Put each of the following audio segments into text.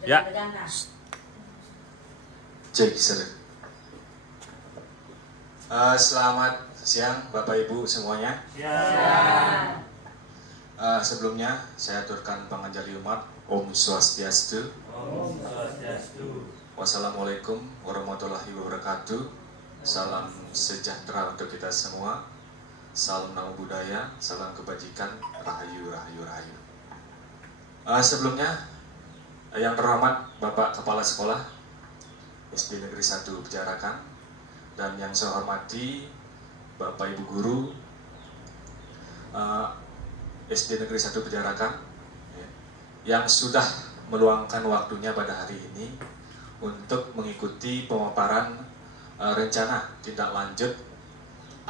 Ya. Cek seret. Selamat siang Bapak Ibu semuanya. Ya. Sebelumnya saya aturkan panganjali umat. Om Swastiastu. Om Swastiastu. Wassalamualaikum warahmatullahi wabarakatuh. Salam sejahtera untuk kita semua. Salam namo budaya, salam kebajikan, rahayu, rahayu, rahayu. Sebelumnya, yang terhormat Bapak Kepala Sekolah SD Negeri 1 Pejarakan, dan yang saya hormati Bapak Ibu Guru SD Negeri 1 Pejarakan yang sudah meluangkan waktunya pada hari ini untuk mengikuti pemaparan rencana tindak lanjut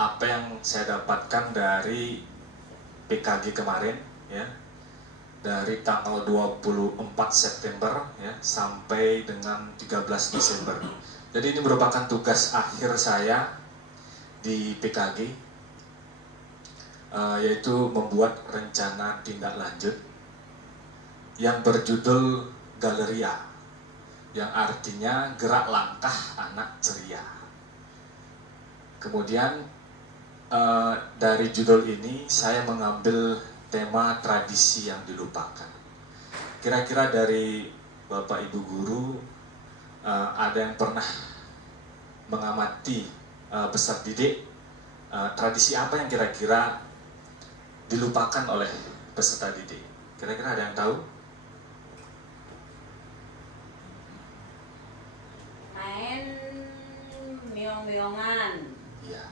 apa yang saya dapatkan dari PKG kemarin, ya, dari tanggal 24 September ya, sampai dengan 13 Desember. Jadi ini merupakan tugas akhir saya di PKG, yaitu membuat rencana tindak lanjut yang berjudul Galeria, yang artinya gerak langkah anak ceria. Kemudian dari judul ini saya mengambil tema tradisi yang dilupakan. Kira-kira dari Bapak Ibu Guru ada yang pernah mengamati peserta didik, tradisi apa yang kira-kira dilupakan oleh peserta didik? Kira-kira ada yang tahu? Main meong-meongan. Iya,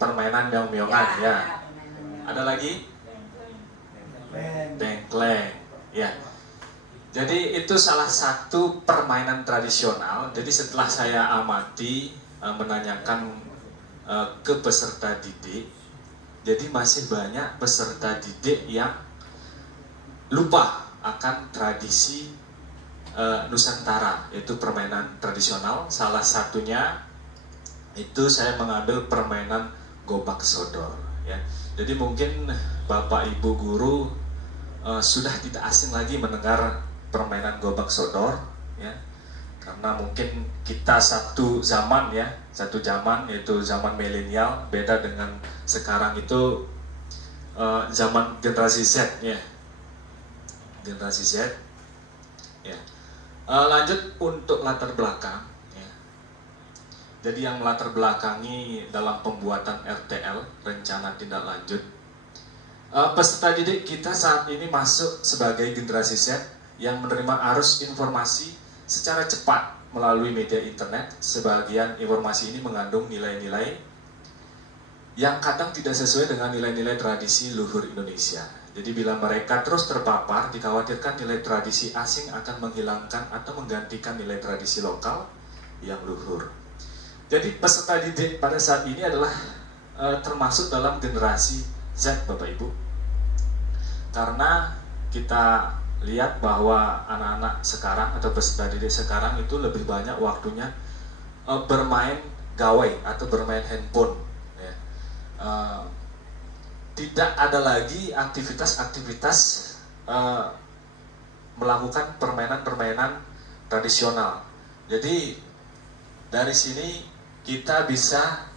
permainan meong-meongan ya. Ada lagi? Dengkleng, ya. Jadi itu salah satu permainan tradisional. Jadi setelah saya amati, menanyakan ke peserta didik, jadi masih banyak peserta didik yang lupa akan tradisi Nusantara, yaitu permainan tradisional. Salah satunya itu saya mengambil permainan gobak sodor, ya. Jadi mungkin Bapak Ibu Guru sudah tidak asing lagi mendengar permainan gobak sodor, ya, karena mungkin kita satu zaman yaitu zaman milenial, beda dengan sekarang itu zaman generasi Z, ya, generasi Z, ya. Lanjut untuk latar belakang, ya. Jadi yang melatar belakangi dalam pembuatan RTL, rencana tindak lanjut, peserta didik kita saat ini masuk sebagai generasi Z yang menerima arus informasi secara cepat melalui media internet. Sebagian informasi ini mengandung nilai-nilai yang kadang tidak sesuai dengan nilai-nilai tradisi luhur Indonesia. Jadi bila mereka terus terpapar, dikhawatirkan nilai tradisi asing akan menghilangkan atau menggantikan nilai tradisi lokal yang luhur. Jadi peserta didik pada saat ini adalah termasuk dalam generasi Z, Bapak Ibu. Karena kita lihat bahwa anak-anak sekarang atau peserta didik sekarang itu lebih banyak waktunya bermain gawai atau bermain handphone, ya. Tidak ada lagi aktivitas-aktivitas melakukan permainan-permainan tradisional. Jadi dari sini kita bisa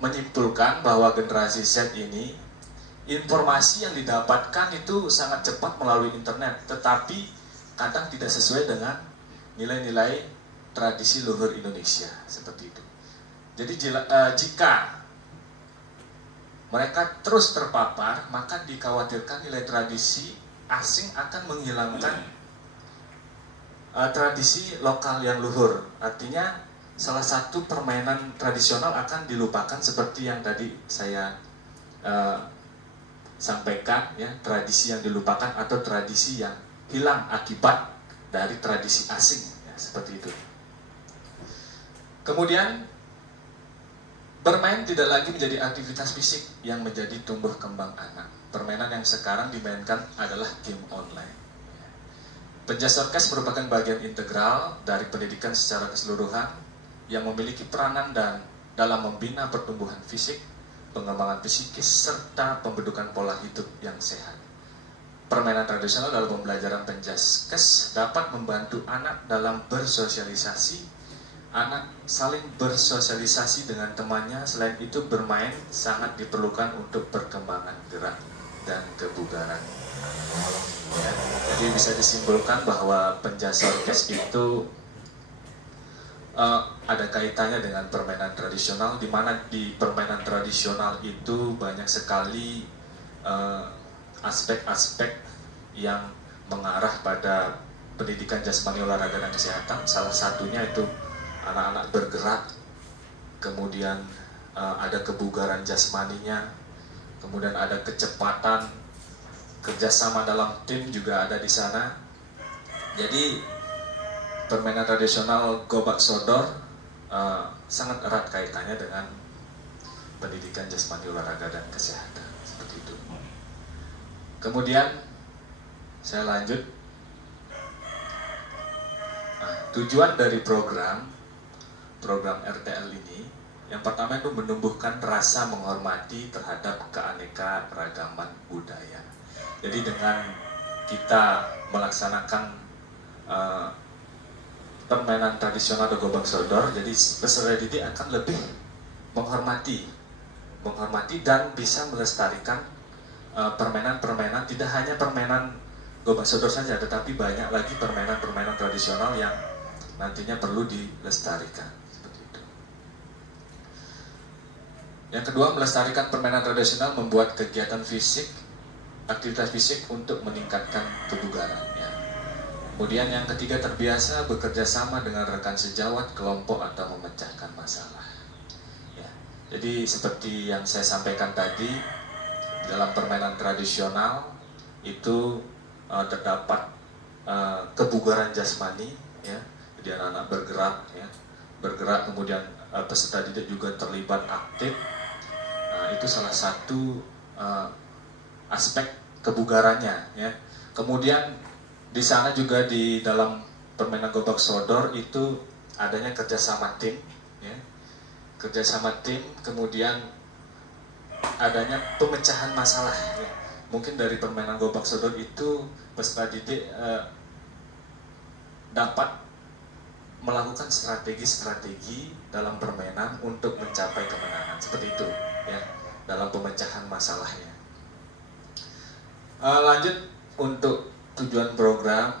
menyimpulkan bahwa generasi Z ini informasi yang didapatkan itu sangat cepat melalui internet, tetapi kadang tidak sesuai dengan nilai-nilai tradisi luhur Indonesia, seperti itu. Jadi jika mereka terus terpapar, maka dikhawatirkan nilai tradisi asing akan menghilangkan tradisi lokal yang luhur. Artinya salah satu permainan tradisional akan dilupakan, seperti yang tadi saya sampaikan, ya, tradisi yang dilupakan atau tradisi yang hilang akibat dari tradisi asing, ya, seperti itu. Kemudian bermain tidak lagi menjadi aktivitas fisik yang menjadi tumbuh kembang anak. Permainan yang sekarang dimainkan adalah game online. Penjasorkes merupakan bagian integral dari pendidikan secara keseluruhan yang memiliki peranan dan dalam membina pertumbuhan fisik, pengembangan psikis, serta pembentukan pola hidup yang sehat. permainan tradisional dalam pembelajaran penjaskes dapat membantu anak dalam bersosialisasi. Anak saling bersosialisasi dengan temannya. Selain itu, bermain sangat diperlukan untuk perkembangan gerak dan kebugaran. Ya, jadi bisa disimpulkan bahwa penjaskes itu ada kaitannya dengan permainan tradisional, di mana di permainan tradisional itu banyak sekali aspek-aspek yang mengarah pada pendidikan jasmani, olahraga, dan kesehatan. Salah satunya itu anak-anak bergerak, kemudian ada kebugaran jasmaninya, kemudian ada kecepatan, kerjasama dalam tim juga ada di sana. Jadi permainan tradisional Gobak Sodor sangat erat kaitannya dengan pendidikan jasmani, olahraga, dan kesehatan, seperti itu. Kemudian saya lanjut. Tujuan dari program RTL ini, yang pertama itu menumbuhkan rasa menghormati terhadap keanekaragaman budaya. Jadi dengan kita melaksanakan permainan tradisional atau Gobak Sodor, jadi peserta didik akan lebih menghormati dan bisa melestarikan permainan-permainan, tidak hanya permainan Gobak Sodor saja, tetapi banyak lagi permainan-permainan tradisional yang nantinya perlu dilestarikan. Seperti itu. Yang kedua, melestarikan permainan tradisional membuat kegiatan fisik, aktivitas fisik untuk meningkatkan kebugarannya. Kemudian yang ketiga, terbiasa bekerja sama dengan rekan sejawat, kelompok, atau memecahkan masalah. Ya. Jadi seperti yang saya sampaikan tadi, dalam permainan tradisional itu terdapat kebugaran jasmani, ya. Jadi anak-anak bergerak, ya. Bergerak, kemudian peserta didik juga terlibat aktif. Itu salah satu aspek kebugarannya, ya. Kemudian di sana juga di dalam permainan Gobak Sodor itu adanya kerjasama tim, ya. Kerjasama tim, kemudian adanya pemecahan masalah, ya. Mungkin dari permainan Gobak Sodor itu peserta didik dapat melakukan strategi-strategi dalam permainan untuk mencapai kemenangan, seperti itu, ya, dalam pemecahan masalahnya. Lanjut untuk tujuan program,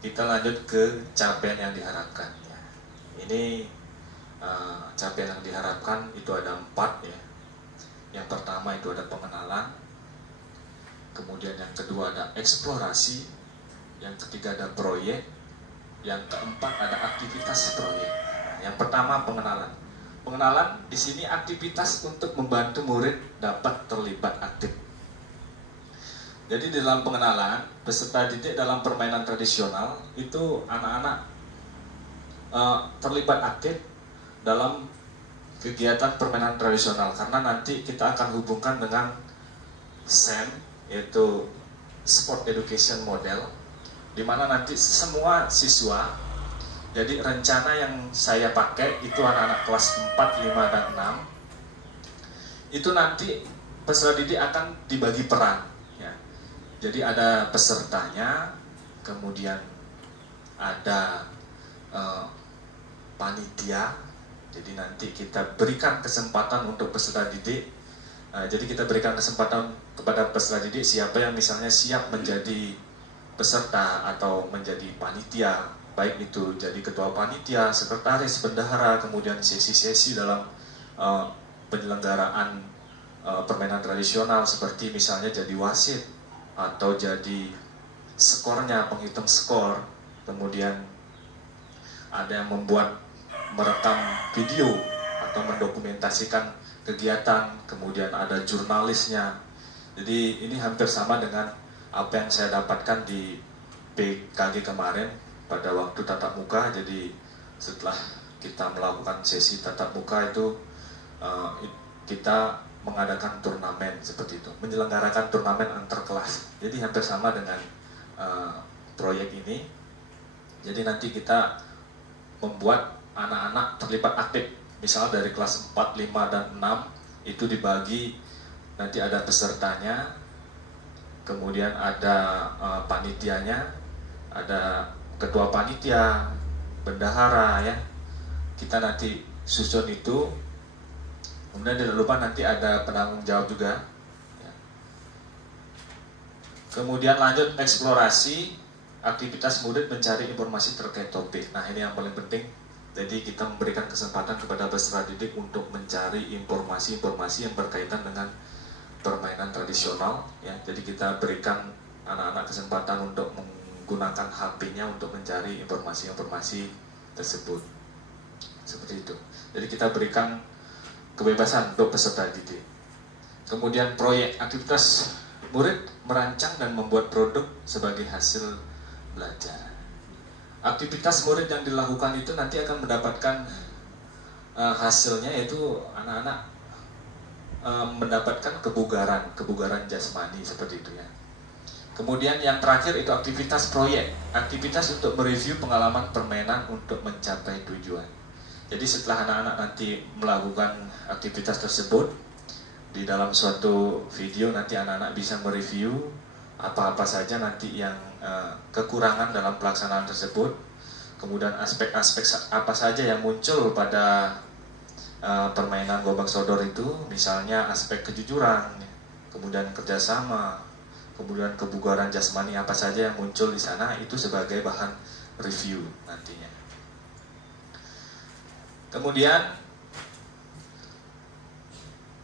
kita lanjut ke capaian yang diharapkan. Ya. Ini capaian yang diharapkan itu ada 4, ya. Yang pertama itu ada pengenalan, kemudian yang kedua ada eksplorasi, yang ketiga ada proyek, yang keempat ada aktivitas proyek. Yang pertama pengenalan. Pengenalan di sini aktivitas untuk membantu murid dapat terlibat aktif. Jadi di dalam pengenalan, peserta didik dalam permainan tradisional itu anak-anak terlibat aktif dalam kegiatan permainan tradisional, karena nanti kita akan hubungkan dengan SEM, yaitu Sport Education Model, di mana nanti semua siswa, jadi rencana yang saya pakai itu anak-anak kelas 4, 5, dan 6, itu nanti peserta didik akan dibagi peran. Jadi ada pesertanya, kemudian ada panitia. Jadi nanti kita berikan kesempatan untuk peserta didik. Jadi kita berikan kesempatan kepada peserta didik siapa yang misalnya siap menjadi peserta atau menjadi panitia, baik itu jadi ketua panitia, sekretaris, bendahara, kemudian sesi-sesi dalam penyelenggaraan permainan tradisional, seperti misalnya jadi wasit atau jadi skornya, penghitung skor. Kemudian ada yang merekam video atau mendokumentasikan kegiatan, kemudian ada jurnalisnya. Jadi ini hampir sama dengan apa yang saya dapatkan di PKG kemarin pada waktu tatap muka. Jadi setelah kita melakukan sesi tatap muka itu kita mengadakan turnamen, seperti itu, menyelenggarakan turnamen antar kelas. Jadi hampir sama dengan proyek ini. Jadi nanti kita membuat anak-anak terlibat aktif, misalnya dari kelas 4, 5, dan 6 itu dibagi, nanti ada pesertanya, kemudian ada panitianya, ada ketua panitia, bendahara ya. Kita nanti susun itu. Kemudian tidak lupa nanti ada penanggung jawab juga. Ya. Kemudian lanjut eksplorasi, aktivitas murid mencari informasi terkait topik. Nah ini yang paling penting. Jadi kita memberikan kesempatan kepada peserta didik untuk mencari informasi-informasi yang berkaitan dengan permainan tradisional. Ya. Jadi kita berikan anak-anak kesempatan untuk menggunakan HP-nya untuk mencari informasi-informasi tersebut. Seperti itu. Jadi kita berikan kebebasan untuk peserta didik. Kemudian proyek, aktivitas murid merancang dan membuat produk sebagai hasil belajar. Aktivitas murid yang dilakukan itu nanti akan mendapatkan hasilnya, yaitu anak-anak mendapatkan kebugaran jasmani seperti itu ya. Kemudian yang terakhir itu aktivitas proyek, aktivitas untuk mereview pengalaman permainan untuk mencapai tujuan. Jadi setelah anak-anak nanti melakukan aktivitas tersebut, di dalam suatu video nanti anak-anak bisa mereview apa-apa saja nanti yang kekurangan dalam pelaksanaan tersebut, kemudian aspek-aspek apa saja yang muncul pada permainan gobak sodor itu, misalnya aspek kejujuran, kemudian kerjasama, kemudian kebugaran jasmani apa saja yang muncul di sana, itu sebagai bahan review nantinya. Kemudian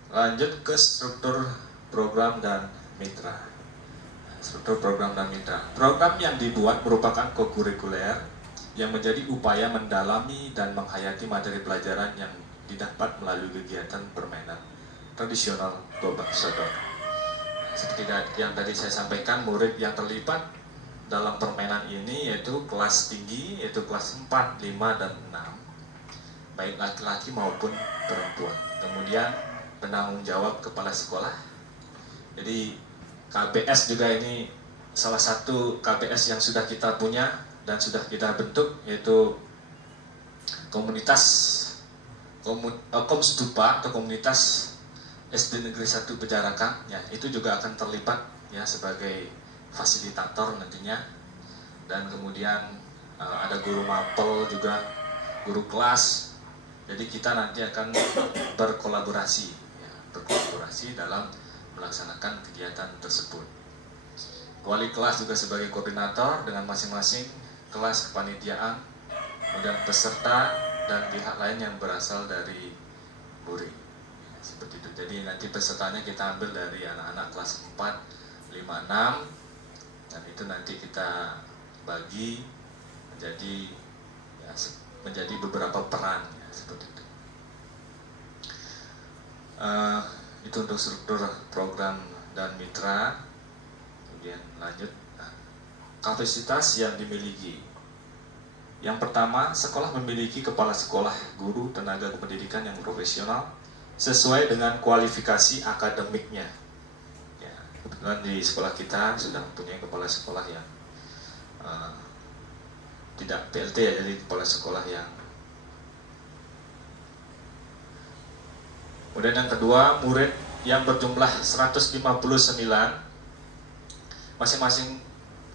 lanjut ke struktur program dan mitra. Struktur program dan mitra. Program yang dibuat merupakan kokurikuler yang menjadi upaya mendalami dan menghayati materi pelajaran yang didapat melalui kegiatan permainan tradisional gobak sodor. Seperti yang tadi saya sampaikan, murid yang terlibat dalam permainan ini yaitu kelas tinggi, yaitu kelas 4, 5, dan 6. Baik laki-laki maupun perempuan. Kemudian penanggung jawab kepala sekolah. Jadi KPS juga ini salah satu KPS yang sudah kita punya dan sudah kita bentuk, yaitu komunitas Komstupa atau komunitas SD Negeri 1 Pejarakan ya, itu juga akan terlibat ya sebagai fasilitator nantinya. Dan kemudian ada guru mapel juga, guru kelas. Jadi kita nanti akan berkolaborasi dalam melaksanakan kegiatan tersebut. Wali kelas juga sebagai koordinator dengan masing-masing kelas kepanitiaan, kemudian peserta dan pihak lain yang berasal dari murid. Seperti itu. Jadi nanti pesertanya kita ambil dari anak-anak kelas 4, 5, 6, dan itu nanti kita bagi menjadi beberapa peran ya, seperti itu. Itu untuk struktur program dan mitra. Kemudian lanjut, kapasitas yang dimiliki. Yang pertama, sekolah memiliki kepala sekolah, guru, tenaga kependidikan yang profesional sesuai dengan kualifikasi akademiknya. Ya, kebetulan di sekolah kita sudah mempunyai kepala sekolah yang tidak PLT ya, jadi kepala sekolah yang. Kemudian yang kedua, murid yang berjumlah 159, masing-masing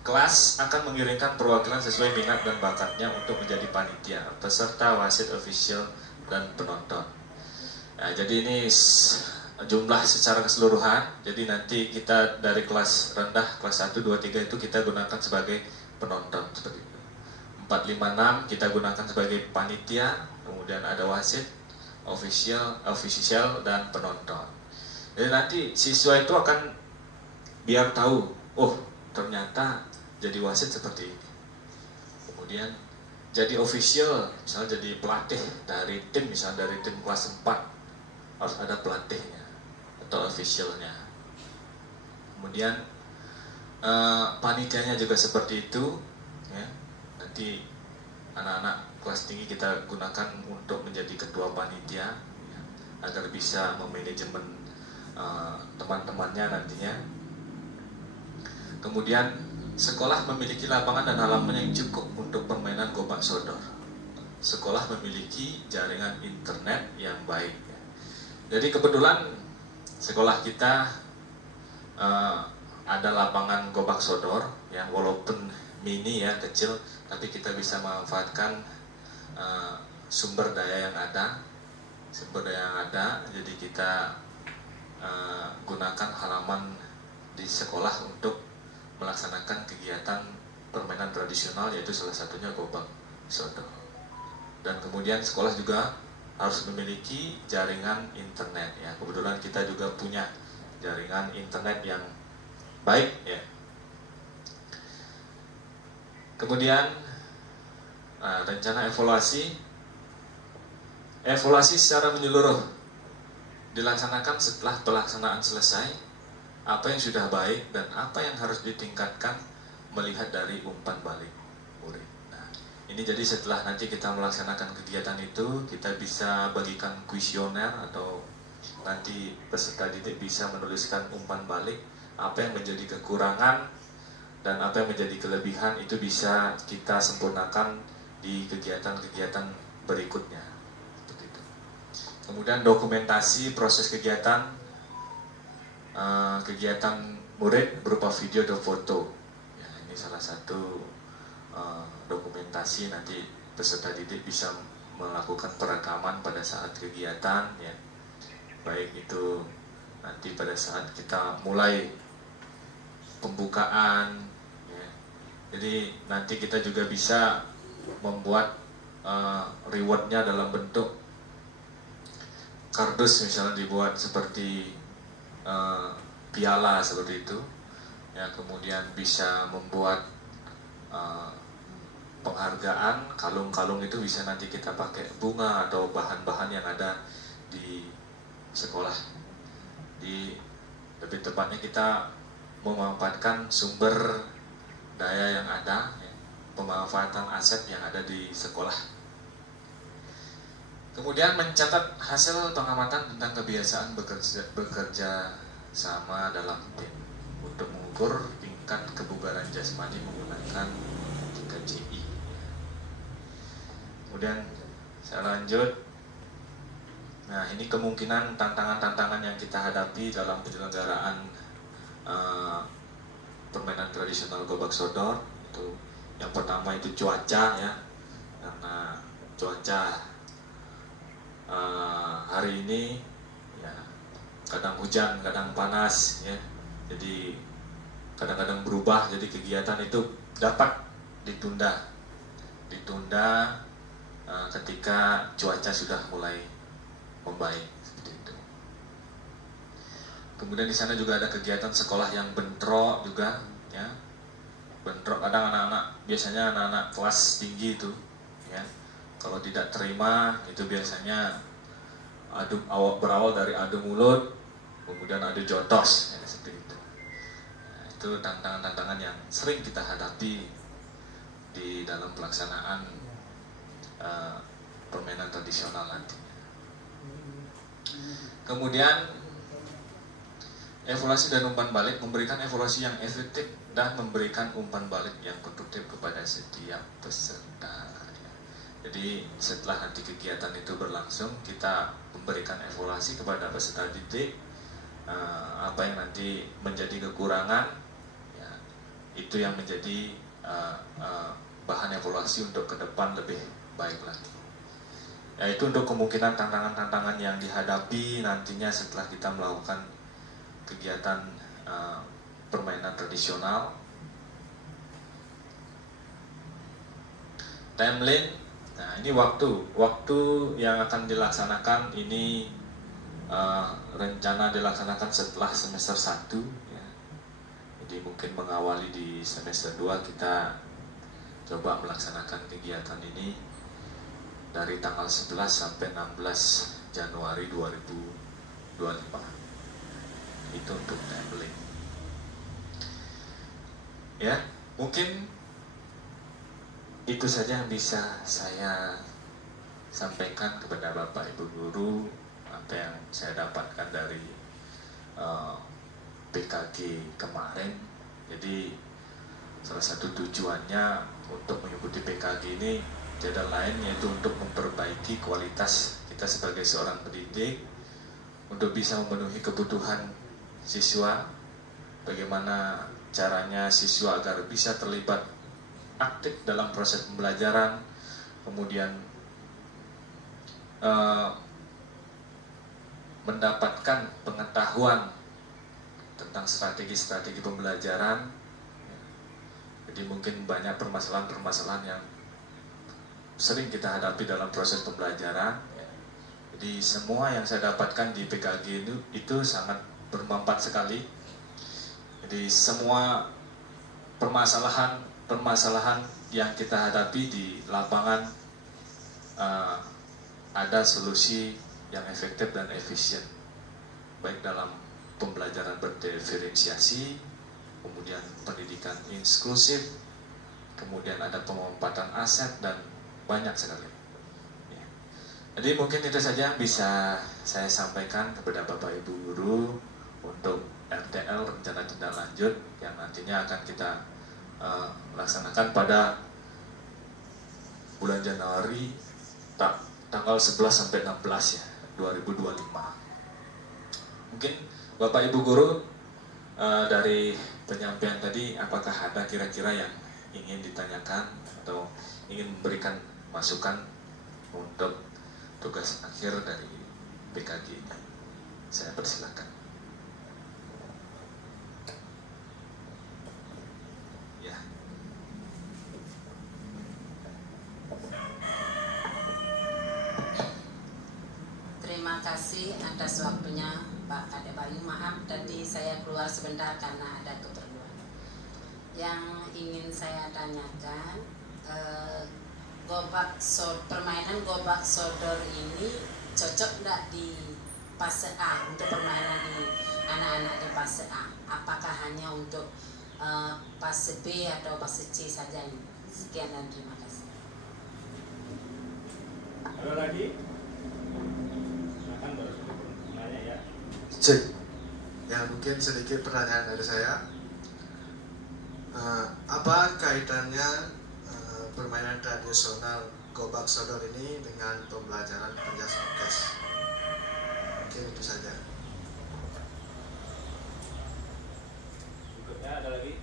kelas akan mengirimkan perwakilan sesuai minat dan bakatnya untuk menjadi panitia, peserta, wasit, official, dan penonton. Nah, jadi ini jumlah secara keseluruhan. Jadi nanti kita dari kelas rendah, kelas 1, 2, 3 itu kita gunakan sebagai penonton seperti itu. 4, 5, 6 kita gunakan sebagai panitia, kemudian ada wasit, official, dan penonton. Jadi nanti siswa itu akan biar tahu, oh ternyata jadi wasit seperti ini. Kemudian jadi official, misalnya jadi pelatih dari tim, misalnya dari tim kelas 4 harus ada pelatihnya atau officialnya. Kemudian panitianya juga seperti itu ya. Nanti anak-anak kelas tinggi kita gunakan untuk menjadi ketua panitia ya, agar bisa memanajemen teman-temannya nantinya. Kemudian sekolah memiliki lapangan dan halaman yang cukup untuk permainan gobak sodor. Sekolah memiliki jaringan internet yang baik ya. Jadi kebetulan sekolah kita ada lapangan gobak sodor ya, walaupun mini ya, kecil, tapi kita bisa memanfaatkan sumber daya yang ada, jadi kita gunakan halaman di sekolah untuk melaksanakan kegiatan permainan tradisional, yaitu salah satunya gobak sodor. Dan kemudian sekolah juga harus memiliki jaringan internet ya. Kebetulan kita juga punya jaringan internet yang baik ya. Kemudian rencana evaluasi secara menyeluruh dilaksanakan setelah pelaksanaan selesai, apa yang sudah baik dan apa yang harus ditingkatkan melihat dari umpan balik murid. Nah, ini jadi setelah nanti kita melaksanakan kegiatan itu, kita bisa bagikan kuesioner atau nanti peserta didik bisa menuliskan umpan balik, apa yang menjadi kekurangan dan apa yang menjadi kelebihan itu bisa kita sempurnakan di kegiatan-kegiatan berikutnya. Begitu. Kemudian dokumentasi proses kegiatan murid berupa video dan foto. Ya, ini salah satu dokumentasi, nanti peserta didik bisa melakukan perekaman pada saat kegiatan ya. Baik itu nanti pada saat kita mulai pembukaan ya. Jadi nanti kita juga bisa membuat rewardnya dalam bentuk kardus, misalnya dibuat seperti piala seperti itu ya. Kemudian bisa membuat penghargaan, kalung-kalung itu bisa nanti kita pakai bunga atau bahan-bahan yang ada di sekolah. Lebih tepatnya kita memanfaatkan sumber daya yang ada ya, pemanfaatan aset yang ada di sekolah. Kemudian mencatat hasil pengamatan tentang kebiasaan bekerja sama dalam tim untuk mengukur tingkat kebugaran jasmani menggunakan 3CI. Kemudian saya lanjut. Nah, ini kemungkinan tantangan-tantangan yang kita hadapi dalam penyelenggaraan permainan tradisional gobak sodor. Itu yang pertama itu cuaca ya, karena cuaca hari ini ya kadang hujan, kadang panas ya, jadi kadang-kadang berubah, jadi kegiatan itu dapat ditunda ketika cuaca sudah mulai membaik seperti itu. Kemudian di sana juga ada kegiatan sekolah yang bentrok juga ya. Bentrok kadang biasanya anak-anak kelas tinggi itu ya, kalau tidak terima itu biasanya berawal dari adu mulut, kemudian adu jotos ya, seperti itu. Nah, itu tantangan-tantangan yang sering kita hadapi di dalam pelaksanaan permainan tradisional nantinya. Kemudian evaluasi dan umpan balik, memberikan evaluasi yang efektif dan memberikan umpan balik yang produktif kepada setiap peserta. Jadi setelah nanti kegiatan itu berlangsung, kita memberikan evaluasi kepada peserta didik, apa yang nanti menjadi kekurangan ya, itu yang menjadi bahan evaluasi untuk ke depan lebih baik lagi. Yaitu untuk kemungkinan tantangan-tantangan yang dihadapi nantinya setelah kita melakukan kegiatan permainan tradisional. Timeline, nah ini waktu yang akan dilaksanakan ini rencana dilaksanakan setelah semester 1 ya. Jadi mungkin mengawali di semester 2 kita coba melaksanakan kegiatan ini dari tanggal 11 sampai 16 Januari 2025. Itu untuk timeline. Ya, mungkin itu saja yang bisa saya sampaikan kepada Bapak Ibu Guru, apa yang saya dapatkan dari PKG kemarin. Jadi salah satu tujuannya untuk mengikuti PKG ini tidak lain yaitu untuk memperbaiki kualitas kita sebagai seorang pendidik, untuk bisa memenuhi kebutuhan siswa bagaimana caranya siswa agar bisa terlibat aktif dalam proses pembelajaran, kemudian mendapatkan pengetahuan tentang strategi-strategi pembelajaran. Jadi mungkin banyak permasalahan-permasalahan yang sering kita hadapi dalam proses pembelajaran. Jadi semua yang saya dapatkan di PKG itu sangat bermanfaat sekali. Jadi semua permasalahan yang kita hadapi di lapangan ada solusi yang efektif dan efisien, baik dalam pembelajaran berdiferensiasi, kemudian pendidikan inklusif, kemudian ada pemanfaatan aset, dan banyak sekali. Ya. Jadi mungkin itu saja yang bisa saya sampaikan kepada Bapak Ibu Guru untuk RTL, rencana tindak lanjut, yang nantinya akan kita laksanakan pada bulan Januari tanggal 11 sampai 16 ya, 2025. Mungkin Bapak Ibu Guru dari penyampaian tadi, apakah ada kira-kira yang ingin ditanyakan atau ingin memberikan masukan untuk tugas akhir dari PKG ini? Saya persilakan. Ya. Terima kasih atas waktunya Pak Kadep Bayu. Maaf tadi saya keluar sebentar karena ada keperluan. Yang ingin saya tanyakan, permainan gobak sodor ini cocok tidak di fase A, untuk permainan di anak-anak di fase A? Apakah hanya untuk fase B atau fase C saja ini? Sekian dan terima kasih. Ada lagi? Silakan baru nanya ya. Cek. Ya, mungkin sedikit pertanyaan dari saya. Apa kaitannya permainan tradisional gobak sodor ini dengan pembelajaran penjas orkes? Mungkin itu saja. Berikutnya ada lagi?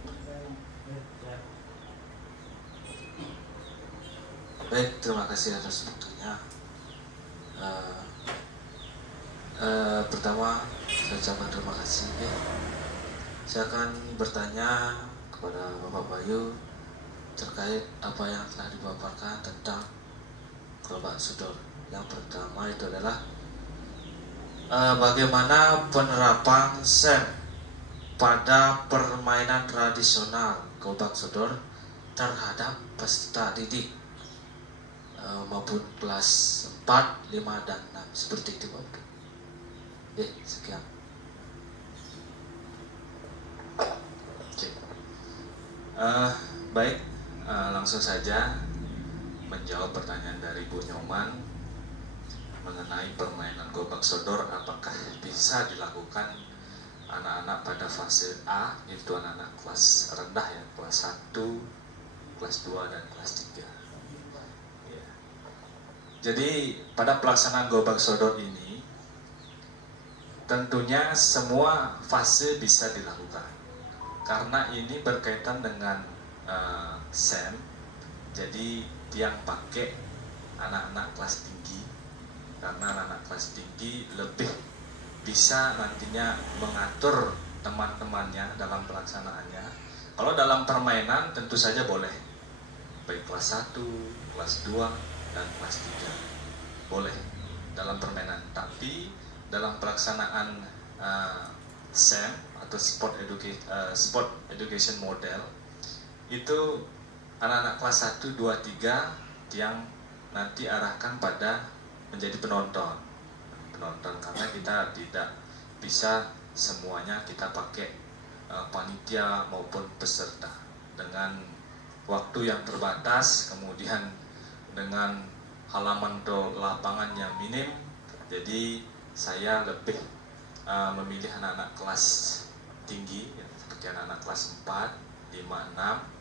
Baik, terima kasih atas waktunya. Pertama, saya ucapkan terima kasih. Saya akan bertanya kepada Bapak Bayu terkait apa yang telah dipaparkan tentang gobak sodor. Yang pertama itu adalah bagaimana penerapan SEM pada permainan tradisional gobak sodor terhadap peserta didik maupun kelas 4, 5, dan 6 seperti itu Bapak. Sekian. Baik, langsung saja menjawab pertanyaan dari Bu Nyoman mengenai permainan gobak sodor, apakah bisa dilakukan anak-anak pada fase A, yaitu anak-anak kelas rendah ya, kelas 1, kelas 2, dan kelas 3. Ya. Jadi pada pelaksanaan gobak sodor ini tentunya semua fase bisa dilakukan karena ini berkaitan dengan SEM. Jadi yang pakai anak-anak kelas tinggi, karena anak-anak kelas tinggi lebih bisa nantinya mengatur teman-temannya dalam pelaksanaannya. Kalau dalam permainan tentu saja boleh, baik kelas 1, kelas 2, dan kelas 3 boleh dalam permainan. Tapi dalam pelaksanaan SEM atau sport education model itu anak-anak kelas 1, 2, 3 yang nanti arahkan pada menjadi penonton karena kita tidak bisa semuanya kita pakai panitia maupun peserta dengan waktu yang terbatas, kemudian dengan halaman atau lapangan yang minim. Jadi saya lebih memilih anak-anak kelas tinggi ya, seperti anak-anak kelas 4, 5, 6.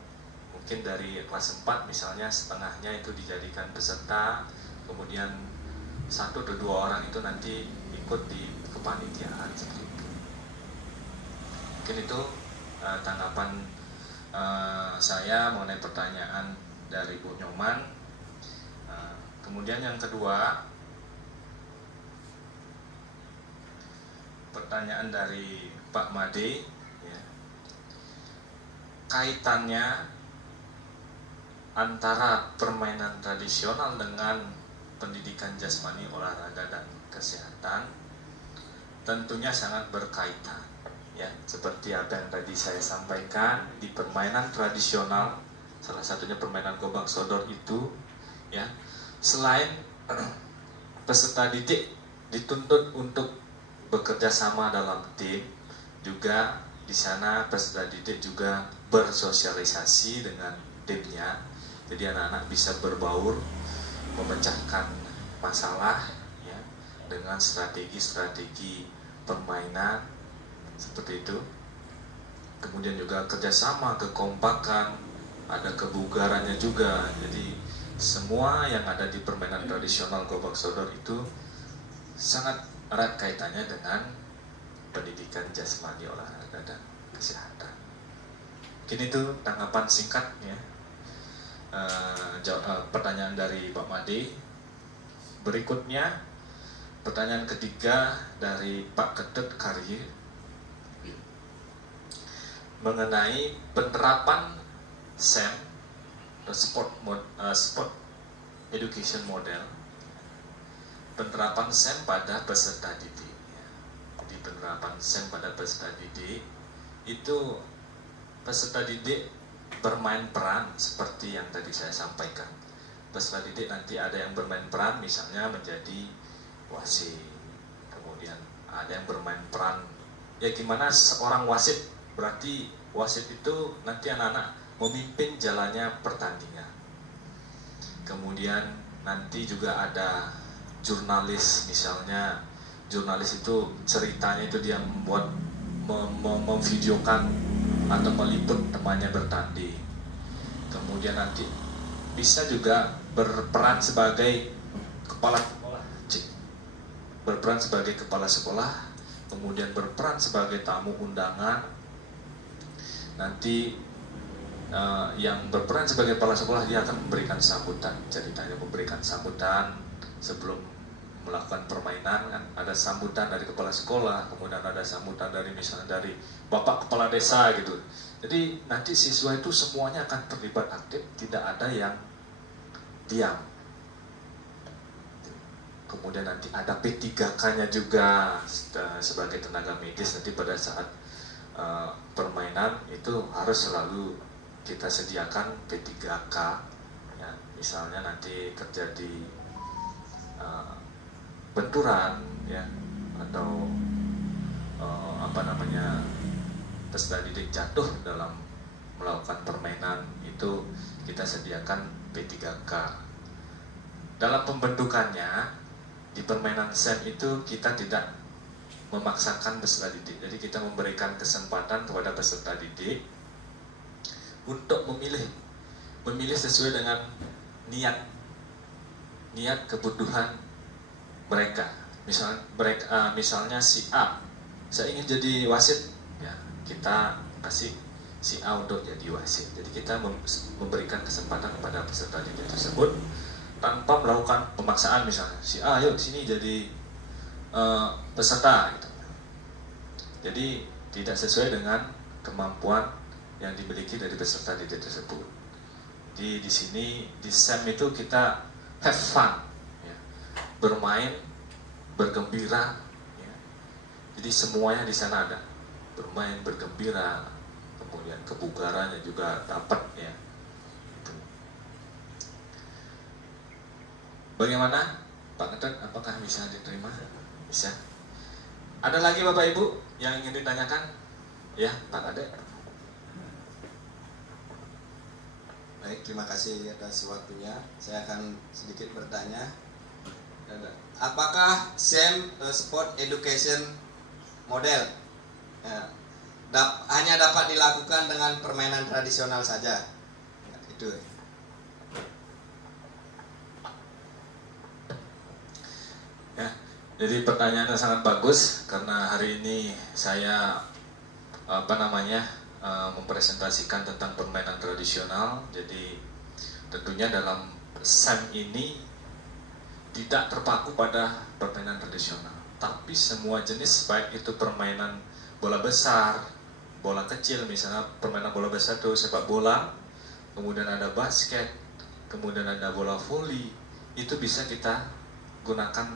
Mungkin dari kelas 4 misalnya setengahnya itu dijadikan peserta, kemudian 1 atau 2 orang itu nanti ikut di kepanitiaan seperti itu. Mungkin itu tanggapan saya mengenai pertanyaan dari Bu Nyoman. Kemudian yang kedua, pertanyaan dari Pak Made, ya. Kaitannya antara permainan tradisional dengan pendidikan jasmani, olahraga, dan kesehatan tentunya sangat berkaitan, ya. Seperti apa yang tadi saya sampaikan, di permainan tradisional, salah satunya permainan gobak sodor itu, ya, selain peserta didik dituntut untuk bekerja sama dalam tim, juga di sana peserta didik juga bersosialisasi dengan timnya. Jadi anak-anak bisa berbaur, memecahkan masalah, ya, dengan strategi-strategi permainan seperti itu. Kemudian juga kerjasama, kekompakan, ada kebugarannya juga. Jadi semua yang ada di permainan tradisional gobak sodor itu sangat erat kaitannya dengan pendidikan jasmani, olahraga, dan kesehatan. Mungkin itu tanggapan singkatnya. Pertanyaan dari Pak Made. Berikutnya pertanyaan ketiga dari Pak Ketut Karye mengenai penerapan SEM, Sport Education Model, penerapan SEM pada peserta didik. Jadi penerapan SEM pada peserta didik itu peserta didik bermain peran seperti yang tadi saya sampaikan. Peserta didik nanti ada yang bermain peran misalnya menjadi wasit, kemudian ada yang bermain peran, ya gimana seorang wasit, berarti wasit itu nanti anak-anak memimpin jalannya pertandingan. Kemudian nanti juga ada jurnalis, misalnya jurnalis itu ceritanya itu dia membuat memvideokan atau meliput temannya bertanding. Kemudian nanti bisa juga berperan sebagai kepala sekolah, kemudian berperan sebagai tamu undangan. Nanti yang berperan sebagai kepala sekolah dia akan memberikan sambutan, ceritanya memberikan sambutan sebelum melakukan permainan, kan ada sambutan dari kepala sekolah, kemudian ada sambutan dari misalnya dari bapak kepala desa gitu. Jadi nanti siswa itu semuanya akan terlibat aktif, tidak ada yang diam. Kemudian nanti ada P3K-nya juga sebagai tenaga medis. Nanti pada saat permainan itu harus selalu kita sediakan P3K, ya. Misalnya nanti terjadi benturan, ya, atau peserta didik jatuh dalam melakukan permainan, itu kita sediakan P3K. Dalam pembentukannya di permainan SEM itu kita tidak memaksakan peserta didik, jadi kita memberikan kesempatan kepada peserta didik untuk memilih sesuai dengan niat kebutuhan mereka. Misalnya si A, saya ingin jadi wasit, ya kita kasih si A untuk jadi wasit. Jadi kita memberikan kesempatan kepada peserta didik tersebut tanpa melakukan pemaksaan. Misalnya si A, yuk sini jadi peserta gitu. Jadi tidak sesuai dengan kemampuan yang dimiliki dari peserta didik tersebut. Di sini di SEM itu kita have fun, ya, bermain, bergembira, ya. Jadi semuanya di sana ada, bermain, bergembira, kemudian kebugarannya juga dapat, ya. Bagaimana Pak Ketut, apakah bisa diterima? Bisa. Ada lagi Bapak Ibu yang ingin ditanyakan? Ya, Pak Ade. Baik, terima kasih atas waktunya. Saya akan sedikit bertanya. Apakah SEM Sport Education Model hanya dapat dilakukan dengan permainan tradisional saja? Itu. Ya, jadi pertanyaannya sangat bagus karena hari ini saya mempresentasikan tentang permainan tradisional. Jadi tentunya dalam SEM ini tidak terpaku pada permainan tradisional, tapi semua jenis, baik itu permainan bola besar, bola kecil, misalnya permainan bola besar itu sepak bola, kemudian ada basket, kemudian ada bola voli, itu bisa kita gunakan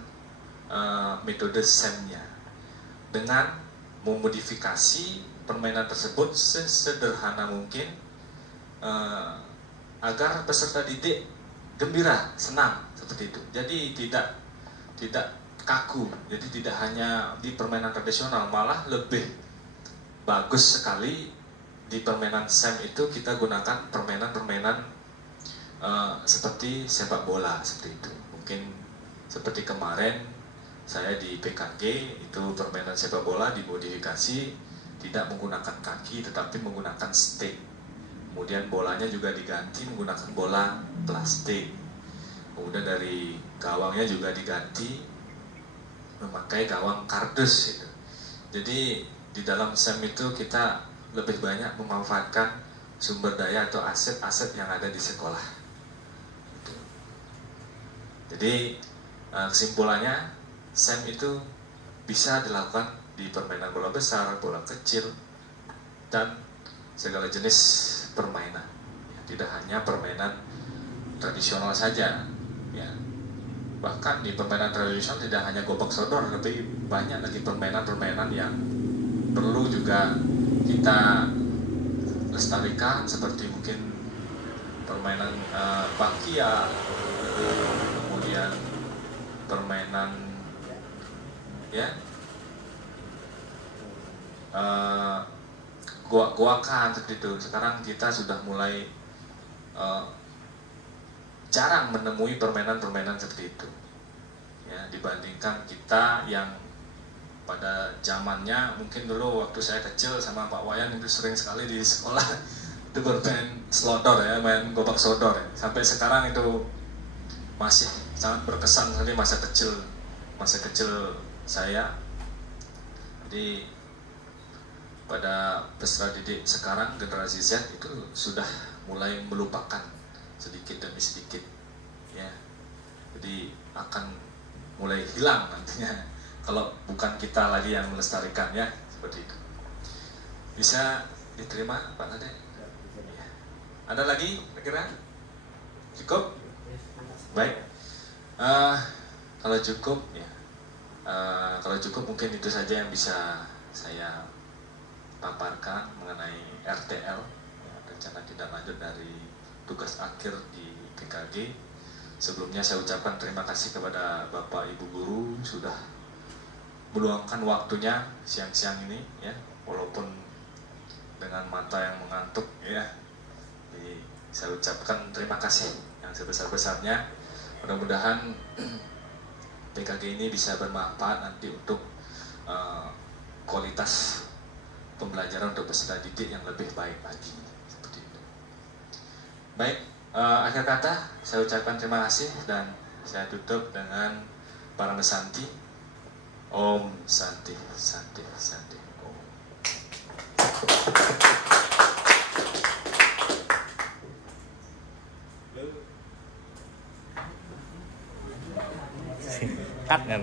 metode SEM-nya dengan memodifikasi permainan tersebut sesederhana mungkin agar peserta didik gembira, senang, seperti itu. Jadi tidak kaku, jadi tidak hanya di permainan tradisional, malah lebih bagus sekali di permainan SEM itu kita gunakan permainan-permainan seperti sepak bola, seperti itu. Mungkin seperti kemarin saya di PKG itu permainan sepak bola dimodifikasi, tidak menggunakan kaki tetapi menggunakan stick. Kemudian bolanya juga diganti menggunakan bola plastik. Kemudian dari gawangnya juga diganti memakai gawang kardus gitu. Jadi di dalam SEM itu kita lebih banyak memanfaatkan sumber daya atau aset-aset yang ada di sekolah. Jadi kesimpulannya SEM itu bisa dilakukan di permainan bola besar, bola kecil, dan segala jenis permainan. Tidak hanya permainan tradisional saja, ya. Bahkan di permainan tradisional tidak hanya gobak sodor, tapi banyak lagi permainan-permainan yang perlu juga kita lestarikan, seperti mungkin permainan bakia, kemudian permainan goak-goakan seperti itu. Sekarang kita sudah mulai jarang menemui permainan-permainan seperti itu, ya, dibandingkan kita yang pada zamannya mungkin dulu waktu saya kecil sama Pak Wayan itu sering sekali di sekolah itu bermain slodor, ya, main gobak sodor, ya. Sampai sekarang itu masih sangat berkesan sekali masa kecil saya. Jadi pada peserta didik sekarang generasi Z itu sudah mulai melupakan sedikit demi sedikit, ya. Jadi akan mulai hilang nantinya kalau bukan kita lagi yang melestarikan, ya, seperti itu. Bisa diterima Pak Nade? Ya. Ada lagi kira-kira? Cukup? Baik. Kalau cukup, ya. Kalau cukup mungkin itu saja yang bisa saya paparkan mengenai RTL, ya, rencana tindak lanjut dari tugas akhir di PKG. Sebelumnya saya ucapkan terima kasih kepada Bapak Ibu Guru sudah meluangkan waktunya siang-siang ini, ya, walaupun dengan mata yang mengantuk, ya. Jadi saya ucapkan terima kasih yang sebesar-besarnya. Mudah-mudahan PKG ini bisa bermanfaat nanti untuk kualitas pembelajaran untuk peserta didik yang lebih baik lagi, seperti itu. Baik, akhir kata saya ucapkan terima kasih dan saya tutup dengan Parama Santi. Om Santi Santi Santi Om. Cut kan?